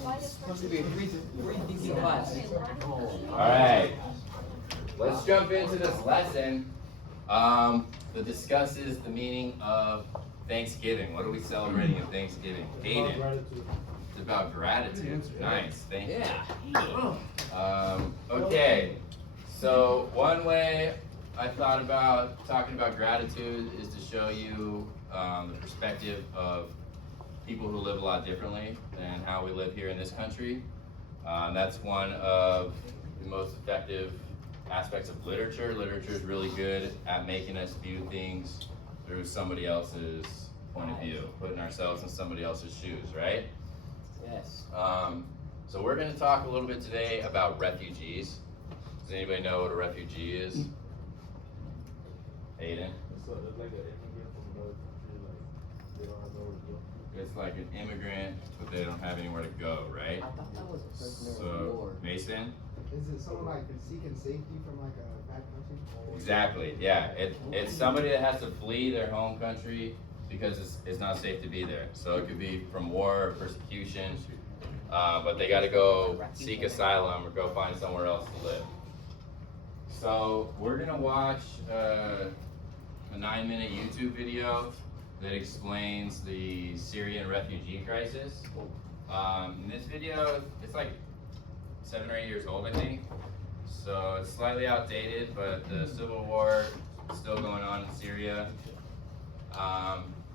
supposed to be a free DP class. All right, let's jump into this lesson that discusses the meaning of Thanksgiving. What are we celebrating in Thanksgiving? Aiden. It's about gratitude. Nice, thank you. Okay, so one way I thought about talking about gratitude is to show you the perspective of people who live a lot differently than how we live here in this country. That's one of the most effective aspects of literature. Literature is really good at making us view things through somebody else's point of view, putting ourselves in somebody else's shoes, right? Yes. So we're going to talk a little bit today about refugees. Does anybody know what a refugee is? Aiden? It's like an immigrant from another country, like they don't have nowhere to go. It's like an immigrant, but they don't have anywhere to go, right? I thought that was a prisoner of So, war. Mason? Is it someone like seeking safety from like a bad country? Exactly, yeah. It's somebody that has to flee their home country because it's not safe to be there. So it could be from war or persecution, but they gotta go seek asylum or go find somewhere else to live. So we're gonna watch a 9-minute YouTube video that explains the Syrian refugee crisis. In this video, it's like 7 or 8 years old, I think. So it's slightly outdated, but the civil war is still going on in Syria.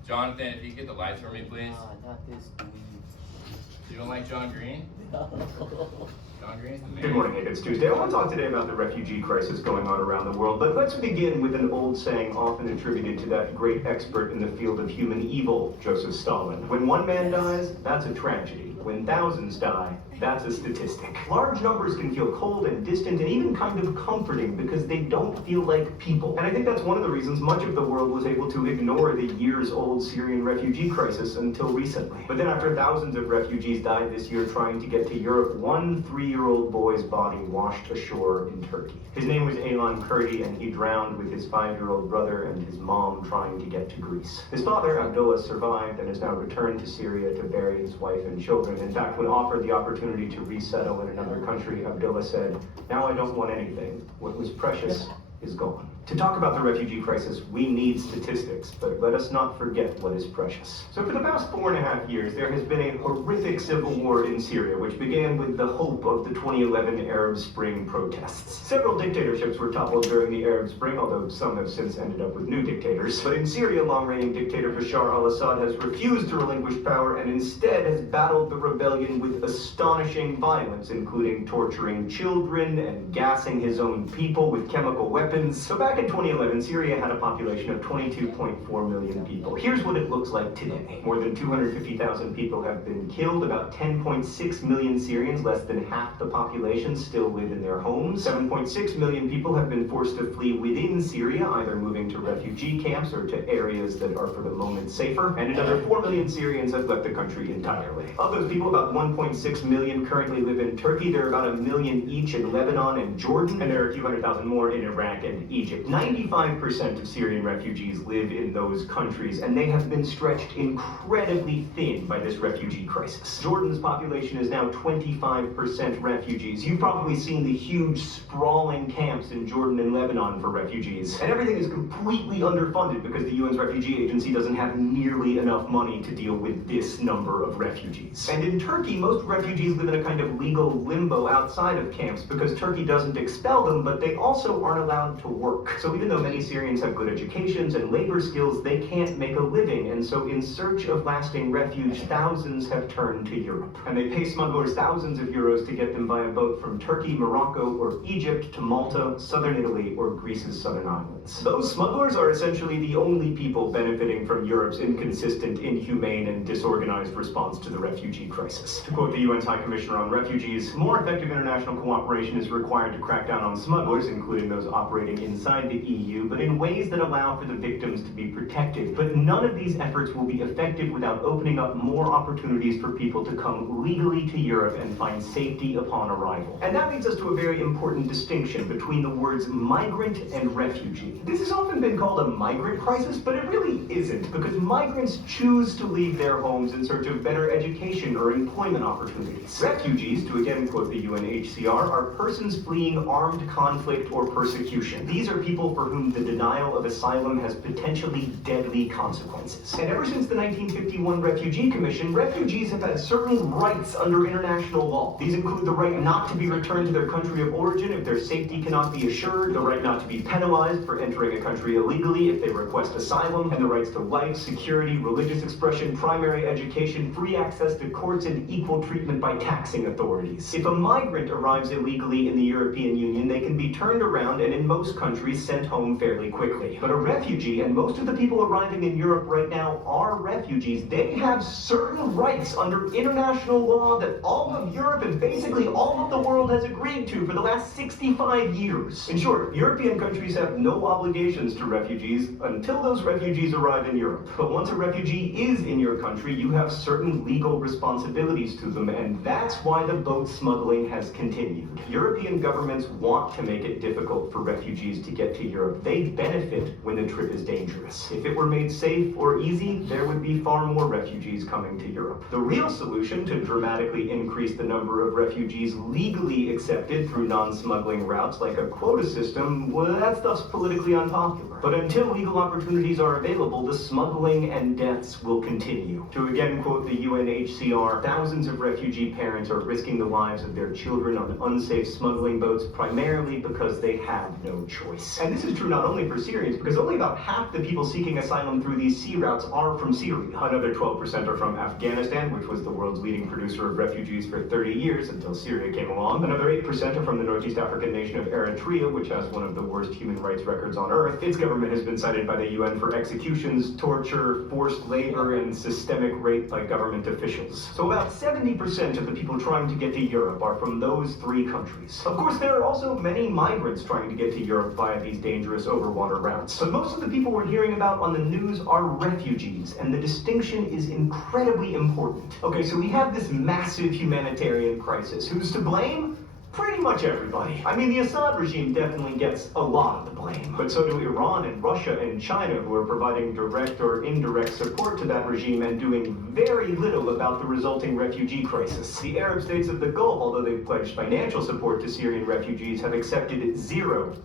Jonathan, if you could get the lights for me, please. Not this dude. You don't like John Green? John Green's the man. Good morning, it's Tuesday. I want to talk today about the refugee crisis going on around the world, but let's begin with an old saying often attributed to that great expert in the field of human evil, Joseph Stalin. When one man dies, that's a tragedy. When thousands die, that's a statistic. Large numbers can feel cold and distant and even kind of comforting because they don't feel like people. And I think that's one of the reasons much of the world was able to ignore the years-old Syrian refugee crisis until recently. But then after thousands of refugees died this year trying to get to Europe, one 3-year-old boy's body washed ashore in Turkey. His name was Aylan Kurdi, and he drowned with his 5-year-old brother and his mom trying to get to Greece. His father, Abdullah, survived and has now returned to Syria to bury his wife and children. In fact, when offered the opportunity to resettle in another country, Abdullah said, "Now I don't want anything. What was precious is gone." To talk about the refugee crisis, we need statistics, but let us not forget what is precious. So for the past 4.5 years, there has been a horrific civil war in Syria, which began with the hope of the 2011 Arab Spring protests. Several dictatorships were toppled during the Arab Spring, although some have since ended up with new dictators. But in Syria, long-reigning dictator Bashar al-Assad has refused to relinquish power and instead has battled the rebellion with astonishing violence, including torturing children and gassing his own people with chemical weapons. So back in 2011, Syria had a population of 22.4 million people. Here's what it looks like today. More than 250,000 people have been killed. About 10.6 million Syrians, less than half the population, still live in their homes. 7.6 million people have been forced to flee within Syria, either moving to refugee camps or to areas that are for the moment safer. And another 4 million Syrians have left the country entirely. Of those people, about 1.6 million currently live in Turkey. There are about 1 million each in Lebanon and Jordan, and there are a few 100,000 more in Iraq and Egypt. 95% of Syrian refugees live in those countries, and they have been stretched incredibly thin by this refugee crisis. Jordan's population is now 25% refugees. You've probably seen the huge sprawling camps in Jordan and Lebanon for refugees. And everything is completely underfunded because the UN's refugee agency doesn't have nearly enough money to deal with this number of refugees. And in Turkey, most refugees live in a kind of legal limbo outside of camps because Turkey doesn't expel them, but they also aren't allowed to work. So even though many Syrians have good educations and labor skills, they can't make a living. And so in search of lasting refuge, thousands have turned to Europe. And they pay smugglers thousands of euros to get them via boat from Turkey, Morocco, or Egypt to Malta, southern Italy, or Greece's southern islands. Those smugglers are essentially the only people benefiting from Europe's inconsistent, inhumane, and disorganized response to the refugee crisis. To quote the UN's High Commissioner on Refugees, more effective international cooperation is required to crack down on smugglers, including those operating inside inside the EU, but in ways that allow for the victims to be protected. But none of these efforts will be effective without opening up more opportunities for people to come legally to Europe and find safety upon arrival. And that leads us to a very important distinction between the words migrant and refugee. This has often been called a migrant crisis, but it really isn't, because migrants choose to leave their homes in search of better education or employment opportunities. Refugees, to again quote the UNHCR, are persons fleeing armed conflict or persecution. These are people for whom the denial of asylum has potentially deadly consequences. And ever since the 1951 Refugee Commission, refugees have had certain rights under international law. These include the right not to be returned to their country of origin if their safety cannot be assured, the right not to be penalized for entering a country illegally if they request asylum, and the rights to life, security, religious expression, primary education, free access to courts, and equal treatment by taxing authorities. If a migrant arrives illegally in the European Union, they can be turned around and in most countries sent home fairly quickly. But a refugee, and most of the people arriving in Europe right now are refugees, they have certain rights under international law that all of Europe and basically all of the world has agreed to for the last 65 years. In short, European countries have no obligations to refugees until those refugees arrive in Europe. But once a refugee is in your country, you have certain legal responsibilities to them, and that's why the boat smuggling has continued. European governments want to make it difficult for refugees to get to Europe. They benefit when the trip is dangerous. If it were made safe or easy, there would be far more refugees coming to Europe. The real solution to dramatically increase the number of refugees legally accepted through non-smuggling routes like a quota system, well, that stuff's politically unpopular. But until legal opportunities are available, the smuggling and deaths will continue. To again quote the UNHCR, thousands of refugee parents are risking the lives of their children on unsafe smuggling boats primarily because they have no choice. And this is true not only for Syrians, because only about half the people seeking asylum through these sea routes are from Syria. Another 12% are from Afghanistan, which was the world's leading producer of refugees for 30 years until Syria came along. Another 8% are from the Northeast African nation of Eritrea, which has one of the worst human rights records on earth. Its government has been cited by the UN for executions, torture, forced labor, and systemic rape by government officials. So about 70% of the people trying to get to Europe are from those three countries. Of course, there are also many migrants trying to get to Europe via these dangerous overwater routes. But most of the people we're hearing about on the news are refugees, and the distinction is incredibly important. Okay, so we have this massive humanitarian crisis. Who's to blame? Pretty much everybody. I mean, the Assad regime definitely gets a lot of the blame. But so do Iran and Russia and China, who are providing direct or indirect support to that regime and doing very little about the resulting refugee crisis. The Arab states of the Gulf, although they've pledged financial support to Syrian refugees, have accepted zero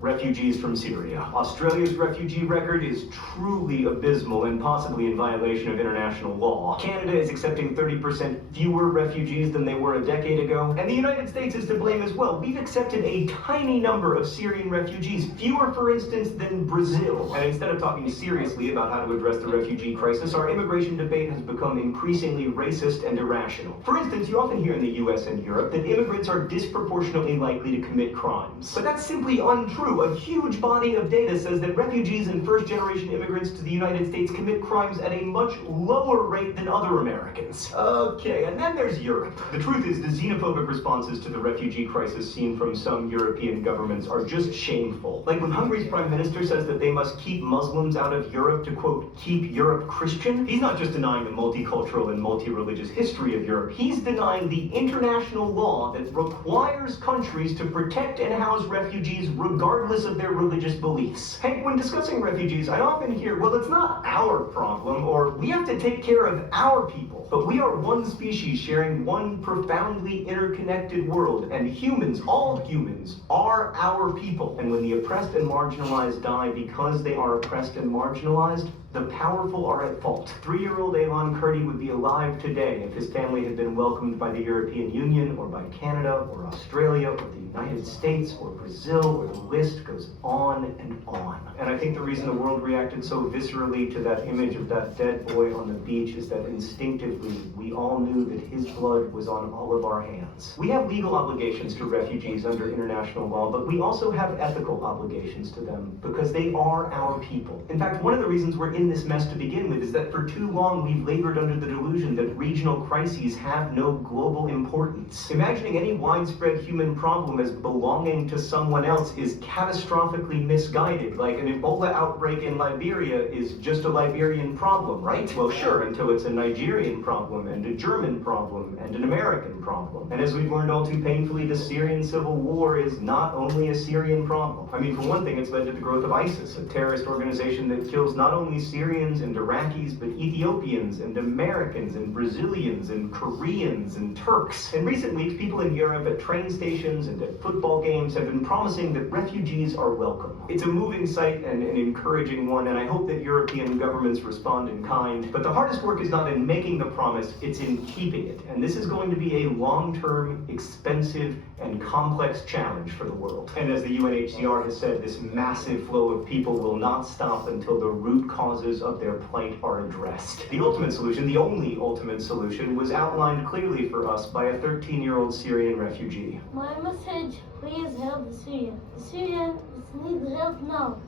refugees from Syria. Australia's refugee record is truly abysmal and possibly in violation of international law. Canada is accepting 30% fewer refugees than they were a decade ago, and the United States is to blame as well. We've accepted a tiny number of Syrian refugees, fewer, for instance, than Brazil. And instead of talking seriously about how to address the refugee crisis, our immigration debate has become increasingly racist and irrational. For instance, you often hear in the US and Europe that immigrants are disproportionately likely to commit crimes. But that's simply untrue. A huge body of data says that refugees and first-generation immigrants to the United States commit crimes at a much lower rate than other Americans. Okay, and then there's Europe. The truth is, the xenophobic responses to the refugee crisis seen from some European governments are just shameful. Like when Hungary's prime minister says that they must keep Muslims out of Europe to, quote, keep Europe Christian. He's not just denying the multicultural and multi-religious history of Europe, he's denying the international law that requires countries to protect and house refugees regardless of their religious beliefs. Hey, when discussing refugees, I often hear, well, it's not our problem, or we have to take care of our people. But we are one species sharing one profoundly interconnected world, and humans, all humans, are our people. And when the oppressed and marginalized die because they are oppressed and marginalized, the powerful are at fault. 3-year-old Elon Kurdi would be alive today if his family had been welcomed by the European Union, or by Canada, or Australia, or the United States, or Brazil, or the list goes on and on. And I think the reason the world reacted so viscerally to that image of that dead boy on the beach is that instinctively we all knew that his blood was on all of our hands. We have legal obligations to refugees under international law, but we also have ethical obligations to them because they are our people. In fact, one of the reasons we're in this mess to begin with is that for too long we've labored under the delusion that regional crises have no global importance. Imagining any widespread human problem as belonging to someone else is catastrophically misguided, like an Ebola outbreak in Liberia is just a Liberian problem, right? Well, sure, until it's a Nigerian problem, and a German problem, and an American problem. And as we've learned all too painfully, the Syrian civil war is not only a Syrian problem. I mean, for one thing, it's led to the growth of ISIS, a terrorist organization that kills not only Syrians and Iraqis, but Ethiopians and Americans and Brazilians and Koreans and Turks. In recent weeks, people in Europe at train stations and at football games have been promising that refugees are welcome. It's a moving sight and an encouraging one, and I hope that European governments respond in kind. But the hardest work is not in making the promise, it's in keeping it. And this is going to be a long-term, expensive, and complex challenge for the world. And as the UNHCR has said, this massive flow of people will not stop until the root causes of their plight are addressed. The ultimate solution, the only ultimate solution, was outlined clearly for us by a 13-year-old Syrian refugee. My message, please help the Syrian. The Syrians need help now.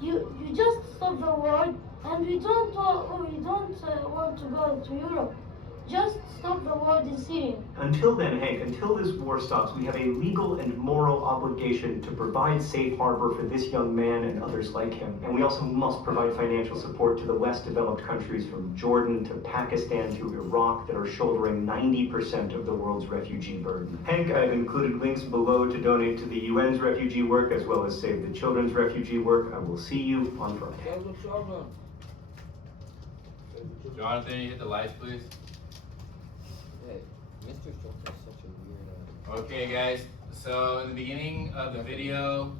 You just stop the war, and we don't want to go to Europe. Just stop the war in Syria. Until then, Hank, until this war stops, we have a legal and moral obligation to provide safe harbor for this young man and others like him. And we also must provide financial support to the less developed countries from Jordan to Pakistan to Iraq that are shouldering 90% of the world's refugee burden. Hank, I've included links below to donate to the UN's refugee work as well as Save the Children's refugee work. I will see you on Friday. Jonathan, you hit the lights, please. Hey, Mr. Schultz is such a weird. Okay, guys. So in the beginning of the video,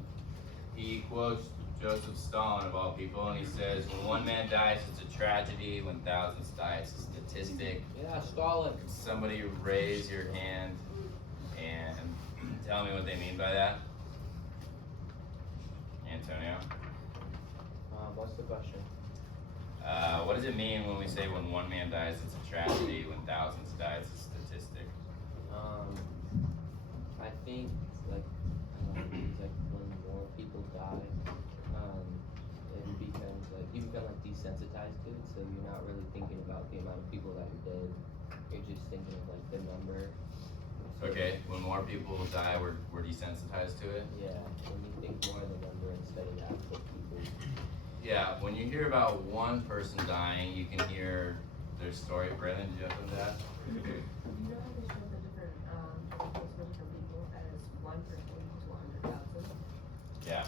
he quotes Joseph Stalin of all people, and he says, "When one man dies, it's a tragedy. When thousands die, it's a statistic." Yeah, Stalin. Somebody raise your hand and tell me what they mean by that. Antonio. What's the question? What does it mean when we say when one man dies, it's a tragedy, when thousands die, it's a statistic? I think like when more people die, it becomes like you become like desensitized to it, so you're not really thinking about the amount of people that are dead. You're just thinking of like the number. Okay, when more people die, we're desensitized to it? Yeah, when you think more of the number instead of the actual people. Yeah, when you hear about one person dying, you can hear their story. Brennan, did you have something to add? You know how they show the different proposals for different people as 1 person to 100,000? Yeah.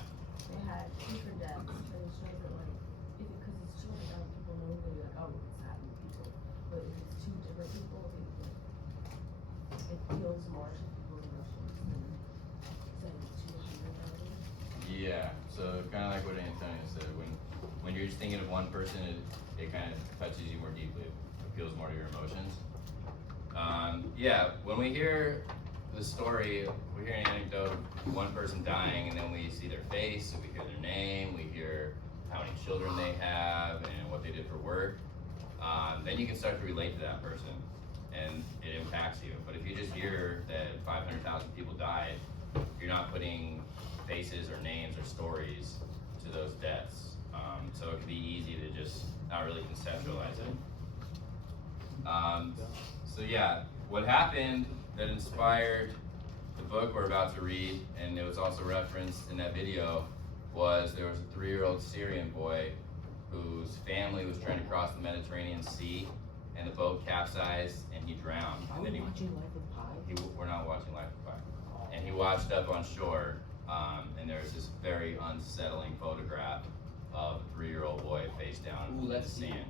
They had different deaths, and it shows that like, because it's children, people know who like, oh, it's happening to people. But if it's 2 different people, it feels more to people's emotions than saying 200,000. Yeah, so kind of like what Antonio said, when you're just thinking of one person, it kind of touches you more deeply. It appeals more to your emotions. Yeah, when we hear the story, we hear an anecdote of one person dying, and then we see their face, we hear their name, we hear how many children they have, and what they did for work. Then you can start to relate to that person, and it impacts you. But if you just hear that 500,000 people died, you're not putting faces or names or stories to those deaths. So it can be easy to just not really conceptualize it. So yeah, what happened that inspired the book we're about to read, and it was also referenced in that video, was there was a 3-year-old Syrian boy whose family was trying to cross the Mediterranean Sea, and the boat capsized and he drowned. Are And we then watching Life with Pi? we're not watching Life of Pi. And he washed up on shore, and there was this very unsettling photograph of a 3-year-old boy face down Ooh, in the let's see. sand.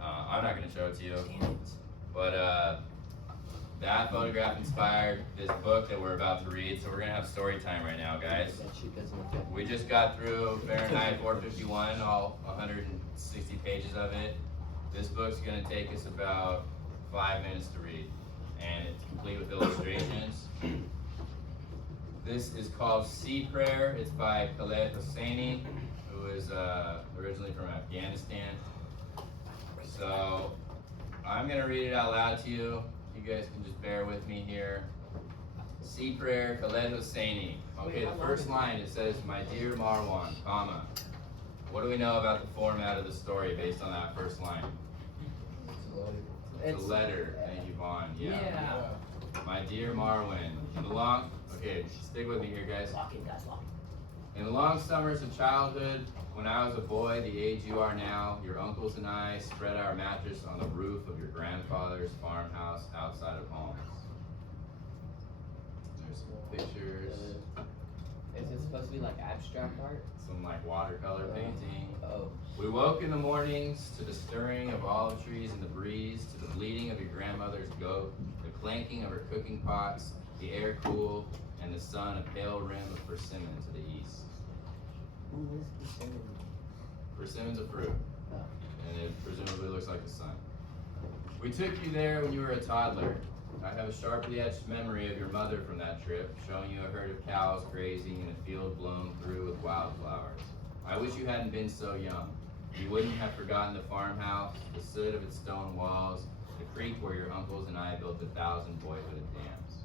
I'm not gonna show it to you, Damn it. but that photograph inspired this book that we're about to read. So we're gonna have story time right now, guys. That shit doesn't affect We just got through Fahrenheit 451, all 160 pages of it. This book's gonna take us about 5 minutes to read, and it's complete with illustrations. This is called Sea Prayer. It's by Khaled Hosseini, who is originally from Afghanistan. So I'm gonna read it out loud to you. You guys can just bear with me here. Sea Prayer, Khaled Hosseini. Okay, the first line, it says, "My dear Marwan, comma, What do we know about the format of the story based on that first line? It's a letter. Thank you, Vaughn. Yeah. My dear Marwin, okay, stick with me here, guys. In the long summers of childhood, when I was a boy, the age you are now, your uncles and I spread our mattress on the roof of your grandfather's farmhouse outside of Holmes. There's some pictures, Is it supposed to be like abstract art? some like watercolor painting. Oh. We woke in the mornings to the stirring of olive trees in the breeze, to the bleating of your grandmother's goat, the clanking of her cooking pots, the air cool, and the sun a pale rim of persimmon to the east. Ooh, this persimmon. Persimmon's a fruit, Oh. and it presumably looks like the sun. We took you there when you were a toddler. I have a sharply etched memory of your mother from that trip, showing you a herd of cows grazing in a field blown through with wildflowers. I wish you hadn't been so young. You wouldn't have forgotten the farmhouse, the soot of its stone walls, the creek where your uncles and I built 1,000 boyhood dams.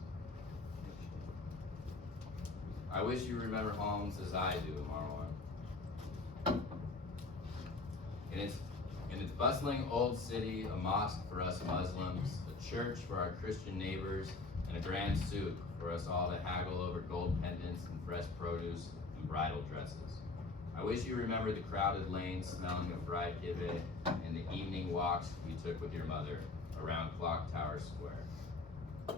I wish you remember Holmes as I do, Marwan. In its bustling old city, a mosque for us Muslims, a church for our Christian neighbors, and a grand souk for us all to haggle over gold pendants and fresh produce and bridal dresses. I wish you remember the crowded lanes smelling of fried kibbeh and the evening walks we took with your mother around Clock Tower Square.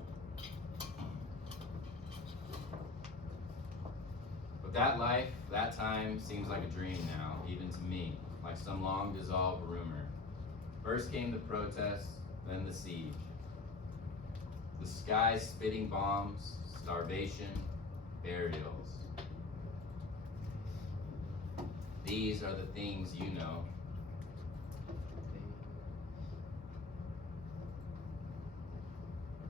But that life, that time, seems like a dream now, even to me, like some long dissolved rumor. First came the protests, then the siege. The sky spitting bombs, starvation, burials. These are the things you know.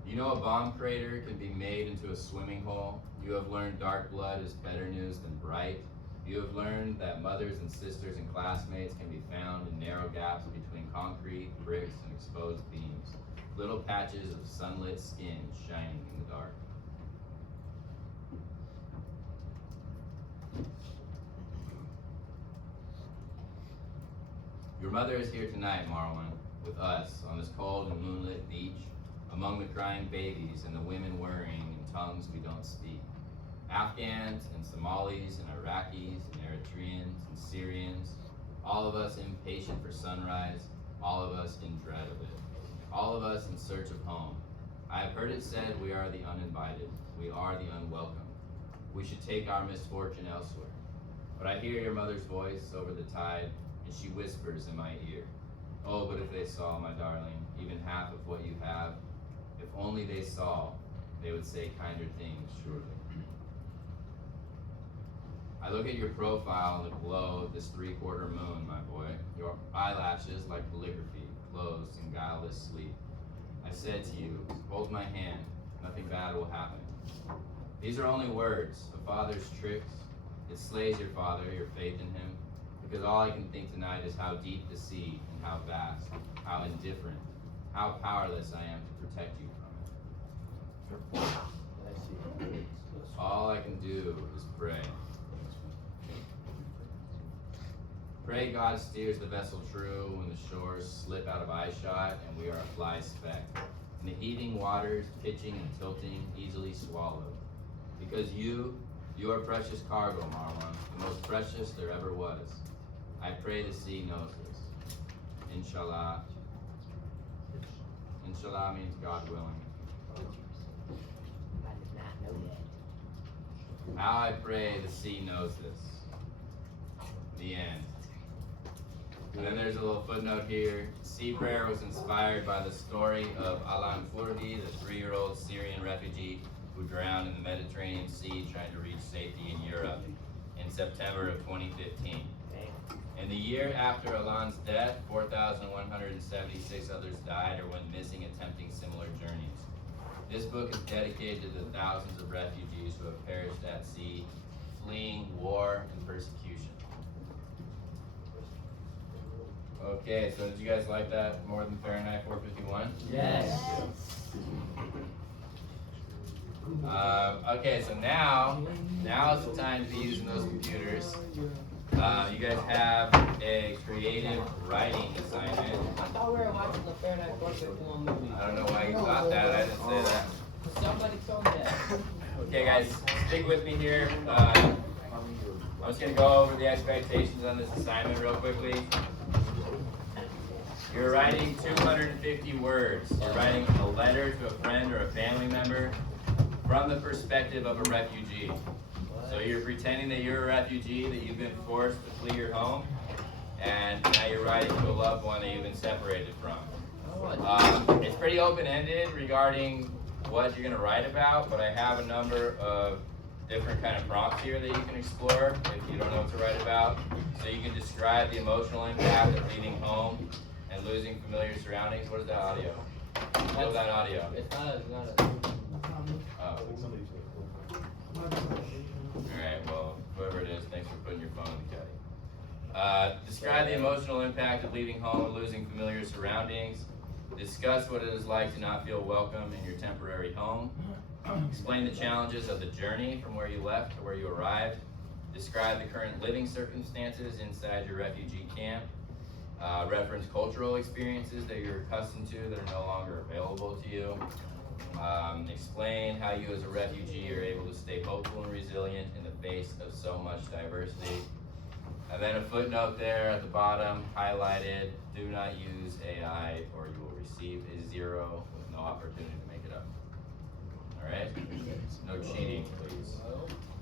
You know a bomb crater can be made into a swimming hole. You have learned dark blood is better news than bright. You have learned that mothers and sisters and classmates can be found in narrow gaps between concrete, bricks, and exposed beams. Little patches of sunlit skin shining in the dark. Your mother is here tonight, Marwan, with us on this cold and moonlit beach, among the crying babies and the women worrying in tongues we don't speak. Afghans and Somalis and Iraqis and Eritreans and Syrians, all of us impatient for sunrise, all of us in dread of it, all of us in search of home. I have heard it said we are the uninvited, we are the unwelcome. We should take our misfortune elsewhere. But I hear your mother's voice over the tide, and she whispers in my ear, oh, but if they saw, my darling, even half of what you have, if only they saw, they would say kinder things, surely. I look at your profile in the glow of this 3/4 moon, my boy. Your eyelashes like calligraphy, closed in guileless sleep. I said to you, hold my hand, nothing bad will happen. These are only words, a father's tricks. It slays your father, your faith in him, because all I can think tonight is how deep the sea and how vast, how indifferent, how powerless I am to protect you from it. All I can do is pray. Pray God steers the vessel true when the shores slip out of eyeshot and we are a fly speck. In the heaving waters, pitching and tilting, easily swallowed. Because you are precious cargo, Marwan, the most precious there ever was. I pray the sea knows this. Inshallah. Inshallah means God willing. I did not know that. How I pray the sea knows this. The end. And then there's a little footnote here. Sea Prayer was inspired by the story of Alan Kurdi, the 3-year-old Syrian refugee who drowned in the Mediterranean Sea trying to reach safety in Europe in September of 2015. In the year after Alan's death, 4,176 others died or went missing attempting similar journeys. This book is dedicated to the thousands of refugees who have perished at sea, fleeing war and persecution. Okay, so did you guys like that more than Fahrenheit 451? Yes. Okay, so now is the time to be using those computers. You guys have a creative writing assignment. I thought we were watching the Fair Night Curriculum movie. I don't know why you thought that, I didn't say that. Somebody told me that. Okay guys, stick with me here. I'm just gonna go over the expectations on this assignment real quickly. You're writing 250 words. You're writing a letter to a friend or a family member from the perspective of a refugee. So you're pretending that you're a refugee, that you've been forced to flee your home, and now you're writing to a loved one that you've been separated from. It's pretty open-ended regarding what you're gonna write about, but I have a number of different kind of prompts here that you can explore if you don't know what to write about. So you can describe the emotional impact of leaving home and losing familiar surroundings. What is that audio? What is that audio? It's not a. Oh. Alright, well, whoever it is, thanks for putting your phone in the caddy. Describe the emotional impact of leaving home and losing familiar surroundings. Discuss what it is like to not feel welcome in your temporary home. Explain the challenges of the journey from where you left to where you arrived. Describe the current living circumstances inside your refugee camp. Reference cultural experiences that you're accustomed to that are no longer available to you. Explain how you as a refugee are able to stay hopeful and resilient in the face of so much diversity. And then a footnote there at the bottom, highlighted, do not use AI or you will receive a 0 with no opportunity to make it up. All right? No cheating, please.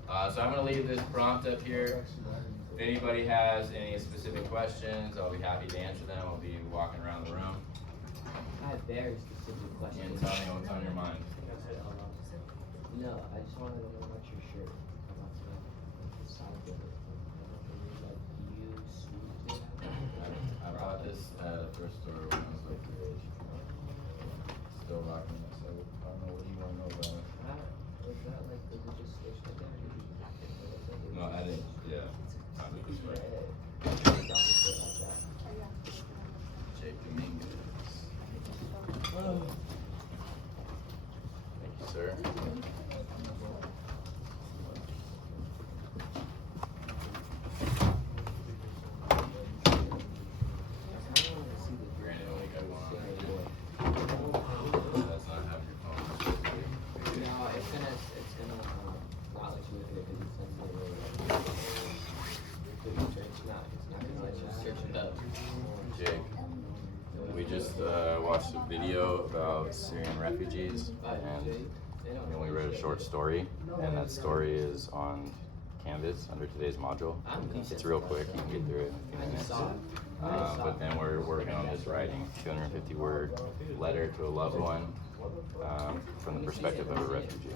So I'm gonna leave this prompt up here. If anybody has any specific questions, I'll be happy to answer them. I'll be walking around the room. I have very specific And questions. tell me what's on your mind. No, I just wanted to know about your shirt. About the side of it. Like you swooped it. I bought this at a thrift store when I was like your age. Still rocking it, so I don't know what you want to know about it. Was that like, did it just switch like that? No, I didn't, yeah. Time to this way. Jake Dominguez. Thank you, sir. Granted, only got one on there. That's not having your phone. No, it's gonna not let you look at it because it's sensitive. It's not gonna let you search it up. Jake, we just watched a video about Syrian refugees, and we only read a short story, and that story is on Canvas under today's module. It's real quick, you can get through it in a few minutes. But then we're working on this writing 250 word letter to a loved one from the perspective of a refugee.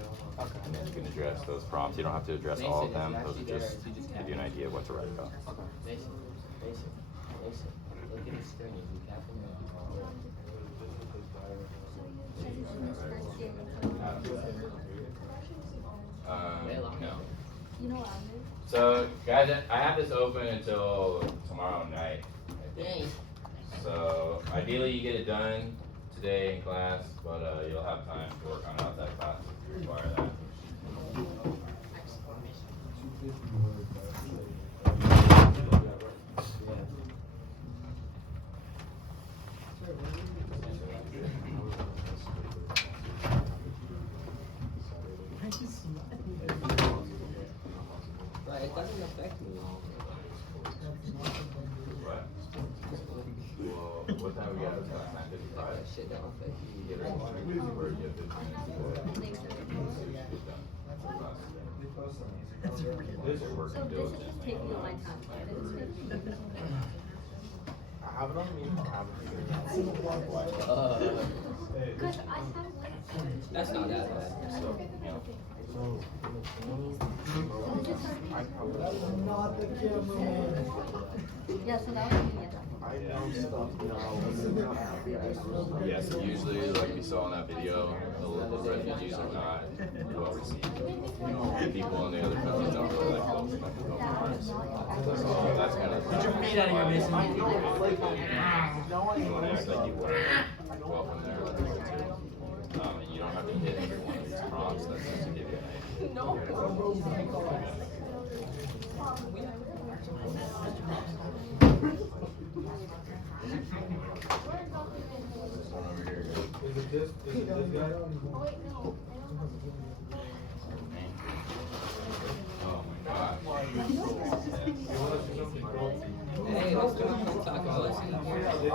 And then you can address those prompts. You don't have to address all of them, those are just to give you an idea of what to write about. Mason. Look at the screen. You tap on No. So, guys, I have this open until tomorrow night, I think. So, ideally you get it done today in class, but you'll have time to work on it outside class if you require that. But it doesn't affect me. What? Well, what time we got? It's got 9:55. That shit don't affect me. Get ready to where you have 15 minutes to get done. This is working diligently. Taking all my time. I have it on me. I have That's not that bad. So, you know, Not the cameraman. Yeah, so now I know stuff now. yeah, so usually, like we saw in that video, the refugees are not well received. People in the other countries don't really like those type of programs. So that's kind of. Get your feet out of here, Mason. You want to act like you were welcome there, like you too. And you don't have to hit every one of these prompts. That's just to give you an idea. No. This one over here. Is it this guy? Oh my gosh. You wanna see something cool? Hey, let's go talk about this. Let's go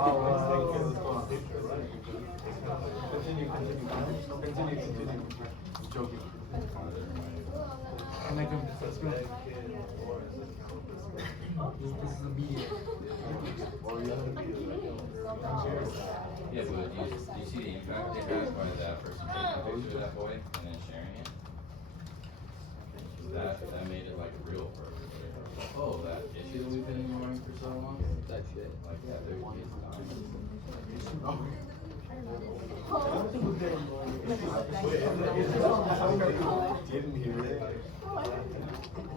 on a picture, right? Continue. I'm joking. Can I come? Let's go. This is a media. Or you have to be Yeah, but you see the impact it has by that person taking a picture of that boy and then sharing it? That made it like real for everybody. Oh, that issue that we've been ignoring for so long? That shit. Like, yeah, their kids dying. Didn't hear it.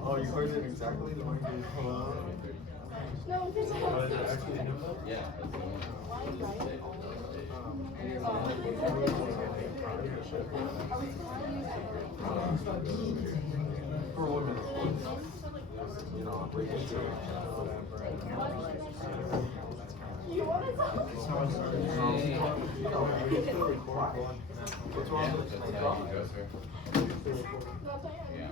Oh, you heard it exactly? The one you hello? No, this is Was it actually him? Yeah, that's the one. For women, of course. You know, break into it. You want to talk? That's how I started. You know, we still record. What's wrong Yeah, with that's it? how you go, sir. Yeah.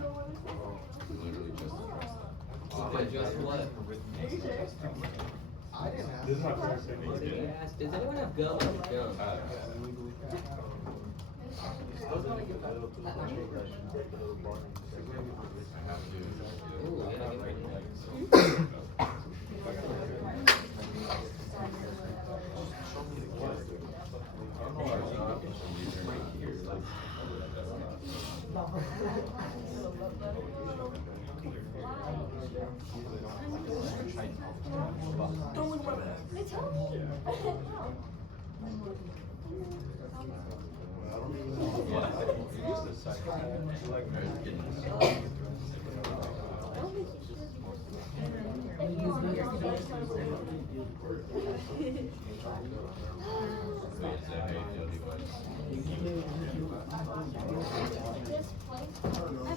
Literally just addressed that. Okay, just what? I didn't ask. This is my first thing. Yes. Does anyone have gum? Gum. Ooh, yeah, get ready.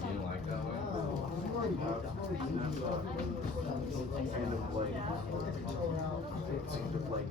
You like that one? Kind of like, seemed of like,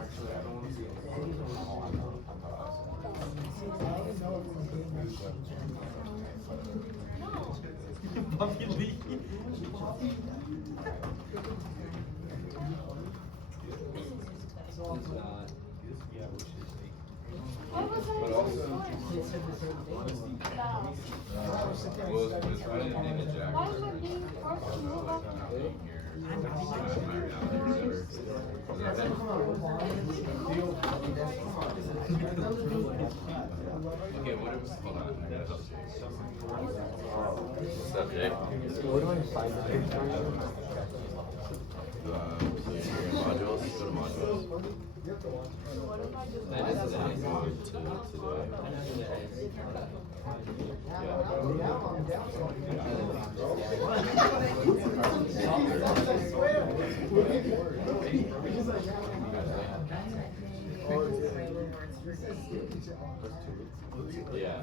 actually, I don't want to see Bumpy Lee. It's not. Why was I But so also, smart? was trying to name it Jack. Why was I being forced to move up? Okay, what if, hold on, I gotta what's up, Jake? Modules, go to modules. That is And then go to today. I know who that is. Yeah.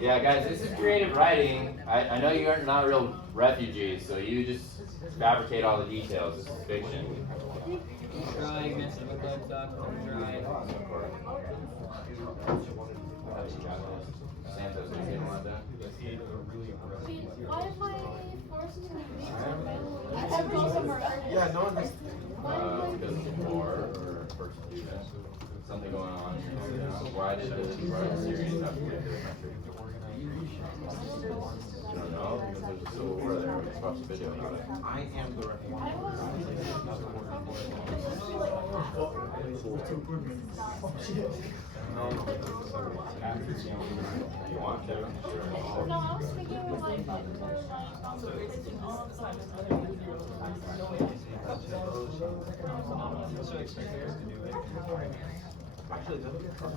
Yeah, guys, this is creative writing. I know you're not real refugees, so you just fabricate all the details. This is fiction. Try messing with that stuff. Try. Santos, you getting one done? Why am I forced to read every summer? Yeah, no one. Because of war or persecution. Something going on. You know, why did the Syrians have to get to the country? You don't know? Because there's a civil war there. We just watched the video about it. I am the referee. You want to? No, I was thinking of like Actually, doesn't it cost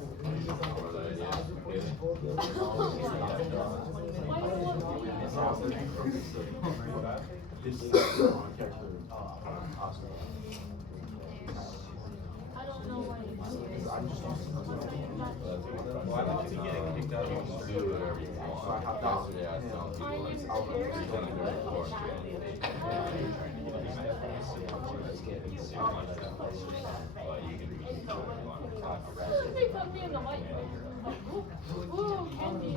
Or the idea. I don't know why you Why would you be getting kicked out of the Do whatever you want. Yesterday I was telling people, like, we've done it before. But you can They put me in the white room. Ooh, candy.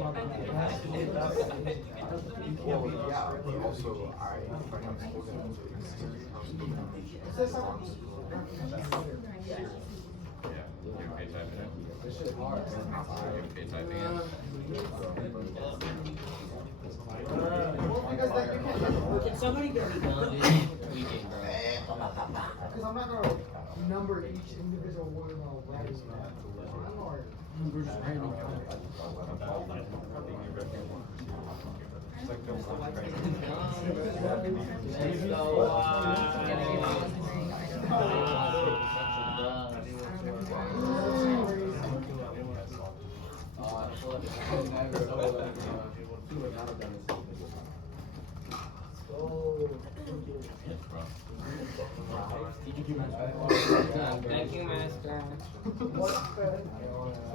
Also, I find out school that Yeah, you okay typing it? This shit hard. You okay typing it? Can somebody get me done, dude? Weekend, bro. Because I'm not gonna number each individual word while writing. We're just random. it's like the Yes, bro. Thank you, master.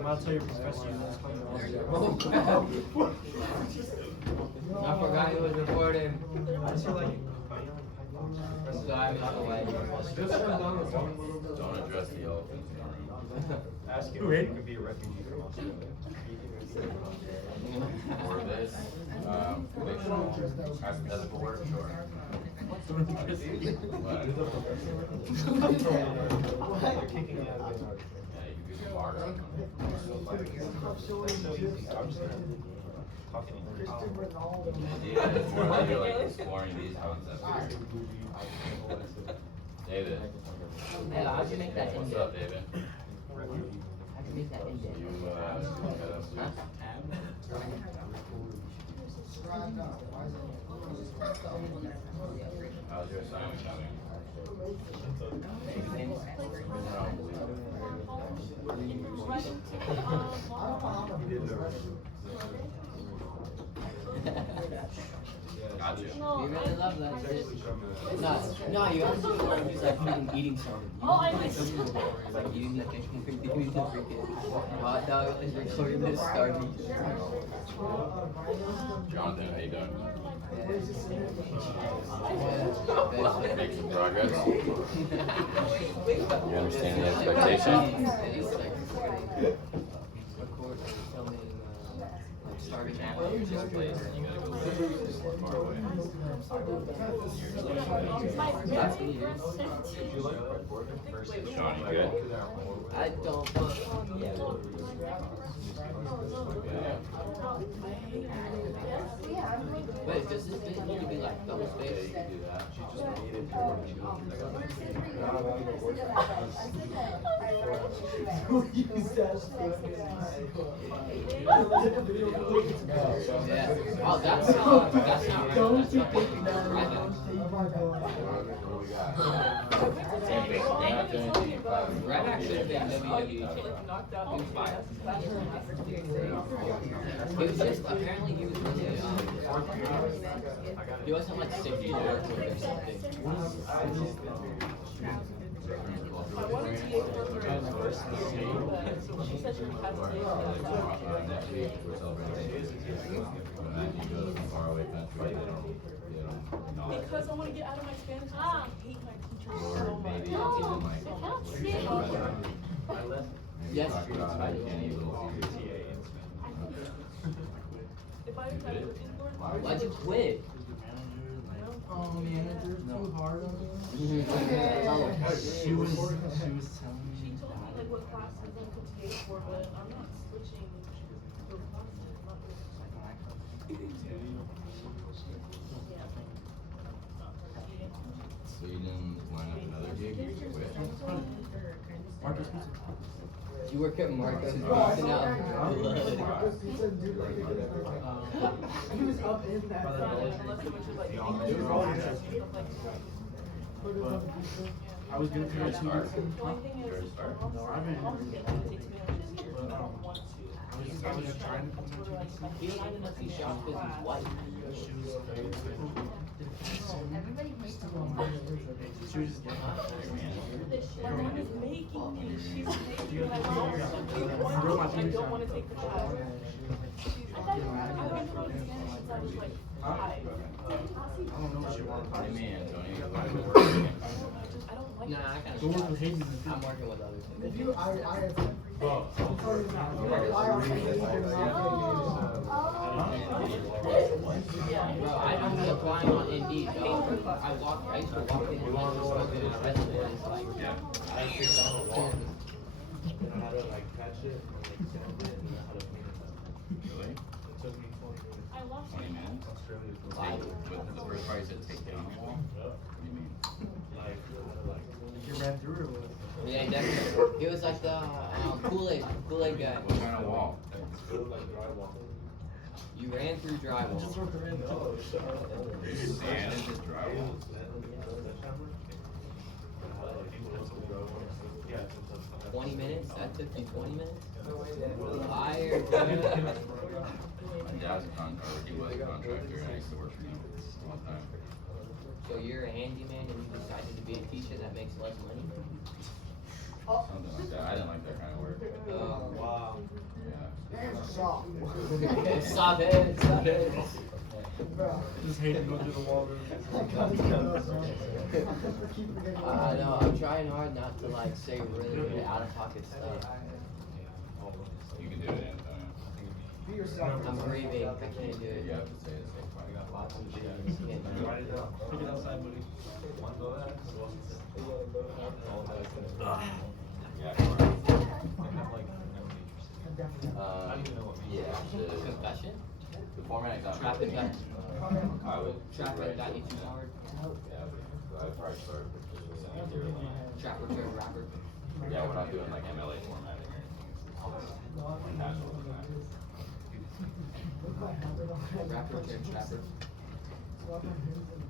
I'll tell your professor that's coming I forgot he was recording. So I was like, Don't address the elephant in the room. Ask him if he could be a refugee from Australia. For this, fictional, hypothetical work, sure. They're kicking me out of the Yeah, you could be martyr. I'm just talking English. The idea is more that you're like exploring these concepts here. David. hey, how'd you make that What's indent? up, David? How'd you make that indent? You, Huh? how's your assignment coming? Gotcha. You really love that. It's actually from No, you have to do it where it's like eating something. Oh, I missed it. Like eating the chicken, eating the freaking hot dog, is recording this starving. Jonathan, how you doing? Yeah. Making progress? You understand the expectation? Record, filming, like starting at Here's this place, and you gotta go more far away. My That's very me, dude. first sentence. Sean, you good? I don't, but yeah. Wait, does this bit need to be like double spaced? Yeah. Oh, that's not right. That's fucking right. Ryback should have been WWE champion. He was just, apparently he was really, he wasn't like 60 or something. I wanted to take her for her first year, but she said she would have to stay because I want to get out of my Spanish class. I hate my teachers so much. No, I can't see it. Yes. If I had tried to inboard, Why'd you quit? Oh man, it's too hard on me. She was telling she me told me like what classes I could take for, but I'm not switching those classes. I'm not doing So you didn't line up another gig, you quit? Marcus Pizza. You work at Marcus is Bro, I pissing saw out that guy. blood. Marcus Pizza, dude, like, he was up in that. Put it on the pizza. I was gonna You're figure a out start. two weeks. You're a start. No, I've been. I was just trying to put some He don't have enough to shop because he's white. She was very Everybody hates them. She was just getting hot. My mom is making me. She's making me. I don't want to take the job. I went to Louisiana since I was like 5. I don't know what she wants. What do you mean, Antonio? You gotta go work. I don't like Nah, I it. Go work kinda with Hayden. I'm working with others. If you, I I'm telling you now, you rely on Hayden Bro, I don't be applying on Indeed, dog. I used to walk in and just look at my resume and it's like, Yeah. I actually found a wall. You know how to like catch it and like sand it and know how to clean it up. Really? It took me 20 minutes. I love 20 minutes? Australia was Take, with the first part you said take down the wall? What do you mean? like how to like You ran through it with. yeah, definitely. It was like the Kool-Aid guy. What kind of wall? build like drywall. You ran through drywall. Just work around. No, shut up. Sand is just drywall. Yeah, 20 minutes? That took you 20 minutes? Liar. My dad's a contractor, he was a contractor, and I used to work for him a long time. So you're a handyman and you decided to be a teacher that makes less money? Something like that. I didn't like that kind of work. wow. Yeah. And stop. Stop it, stop it. Bro. Just Hayden go through the wall. No, I'm trying hard not to like say really out of pocket stuff. You can do it, Antonio. Be yourself. I'm grieving, I can't do it. You have to say the same part. Can't do it. Write it down. Pick it outside, buddy. Yeah. Yeah. Concussion? The format got Traffic got, I would. traffic got you too hard? Yeah, but I would probably start with just a 0 line. Trapper to rapper? Yeah, we're not doing like MLA formatting. Natural format. Rapper to trapper? Swap my hands and